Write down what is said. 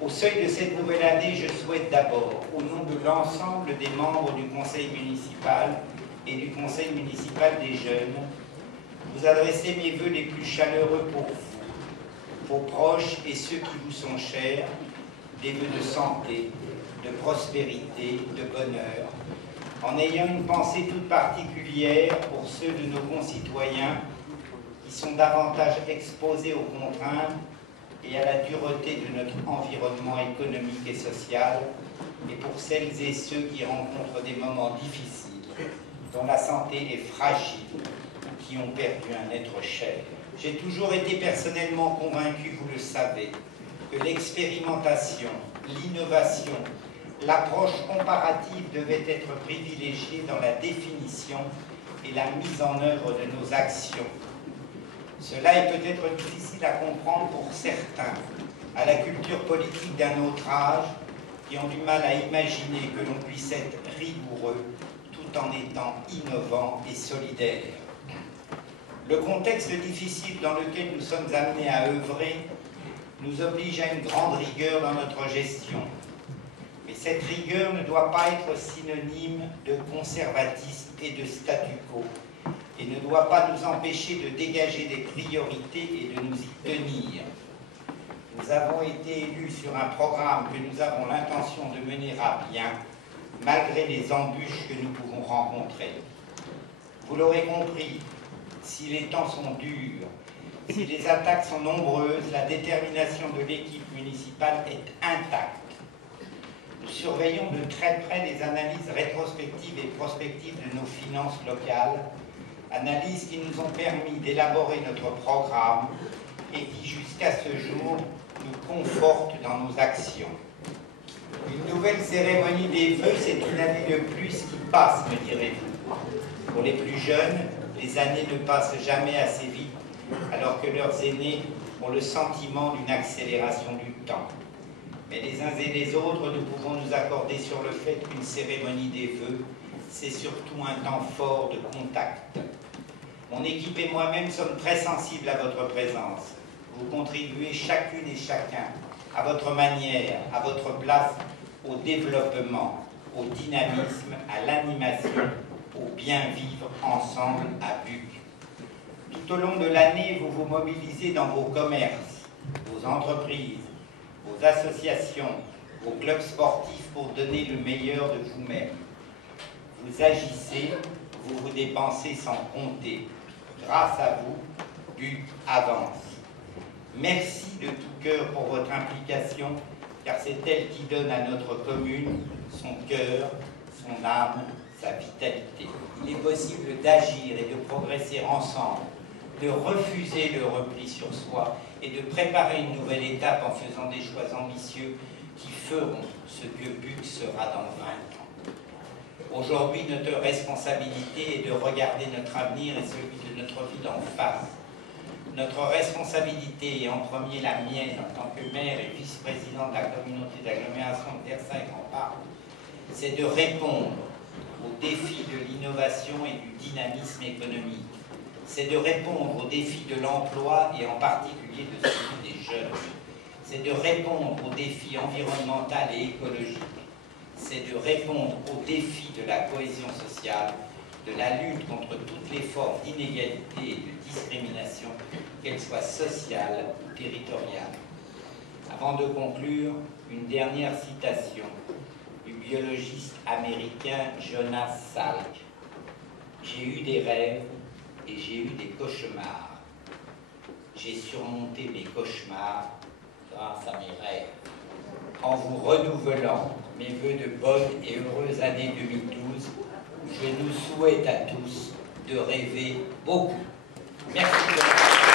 Au seuil de cette nouvelle année, je souhaite d'abord, au nom de l'ensemble des membres du Conseil municipal et du Conseil municipal des jeunes, vous adresser mes vœux les plus chaleureux pour vous, vos proches et ceux qui vous sont chers, des vœux de santé, de prospérité, de bonheur, en ayant une pensée toute particulière pour ceux de nos concitoyens qui sont davantage exposés aux contraintes et à la dureté de notre environnement économique et social, et pour celles et ceux qui rencontrent des moments difficiles, dont la santé est fragile ou qui ont perdu un être cher. J'ai toujours été personnellement convaincu, vous le savez, que l'expérimentation, l'innovation, l'approche comparative devaient être privilégiées dans la définition et la mise en œuvre de nos actions. Cela est peut-être difficile à comprendre pour certains, à la culture politique d'un autre âge, qui ont du mal à imaginer que l'on puisse être rigoureux tout en étant innovant et solidaire. Le contexte difficile dans lequel nous sommes amenés à œuvrer nous oblige à une grande rigueur dans notre gestion. Mais cette rigueur ne doit pas être synonyme de conservatisme et de statu quo, et ne doit pas nous empêcher de dégager des priorités et de nous y tenir. Nous avons été élus sur un programme que nous avons l'intention de mener à bien, malgré les embûches que nous pouvons rencontrer. Vous l'aurez compris, si les temps sont durs, si les attaques sont nombreuses, la détermination de l'équipe municipale est intacte. Nous surveillons de très près les analyses rétrospectives et prospectives de nos finances locales, analyses qui nous ont permis d'élaborer notre programme et qui, jusqu'à ce jour, nous confortent dans nos actions. Une nouvelle cérémonie des vœux, c'est une année de plus qui passe, me direz-vous. Pour les plus jeunes, les années ne passent jamais assez vite, alors que leurs aînés ont le sentiment d'une accélération du temps. Mais les uns et les autres, nous pouvons nous accorder sur le fait qu'une cérémonie des vœux, c'est surtout un temps fort de contact. Mon équipe et moi-même sommes très sensibles à votre présence. Vous contribuez chacune et chacun, à votre manière, à votre place, au développement, au dynamisme, à l'animation, au bien-vivre ensemble à Buc. Tout au long de l'année, vous vous mobilisez dans vos commerces, vos entreprises, vos associations, vos clubs sportifs pour donner le meilleur de vous-même. Vous agissez, vous vous dépensez sans compter. Grâce à vous, Buc avance. Merci de tout cœur pour votre implication, car c'est elle qui donne à notre commune son cœur, son âme, sa vitalité. Il est possible d'agir et de progresser ensemble, de refuser le repli sur soi et de préparer une nouvelle étape en faisant des choix ambitieux qui feront ce que Buc sera dans 20 ans. Aujourd'hui, notre responsabilité est de regarder notre avenir et celui de notre vie d'en face. Notre responsabilité, et en premier la mienne en tant que maire et vice-président de la communauté d'agglomération de Versailles-Grand-Parc, c'est de répondre aux défis de l'innovation et du dynamisme économique. C'est de répondre aux défis de l'emploi et en particulier de celui des jeunes. C'est de répondre aux défis environnementaux et écologiques. C'est de répondre aux défis de la cohésion sociale, de la lutte contre toutes les formes d'inégalité et de discrimination, qu'elles soient sociales ou territoriales. Avant de conclure, une dernière citation du biologiste américain Jonas Salk. « J'ai eu des rêves et j'ai eu des cauchemars. J'ai surmonté mes cauchemars grâce à mes rêves. » En vous renouvelant mes vœux de bonne et heureuse année 2012, je nous souhaite à tous de rêver beaucoup. Merci.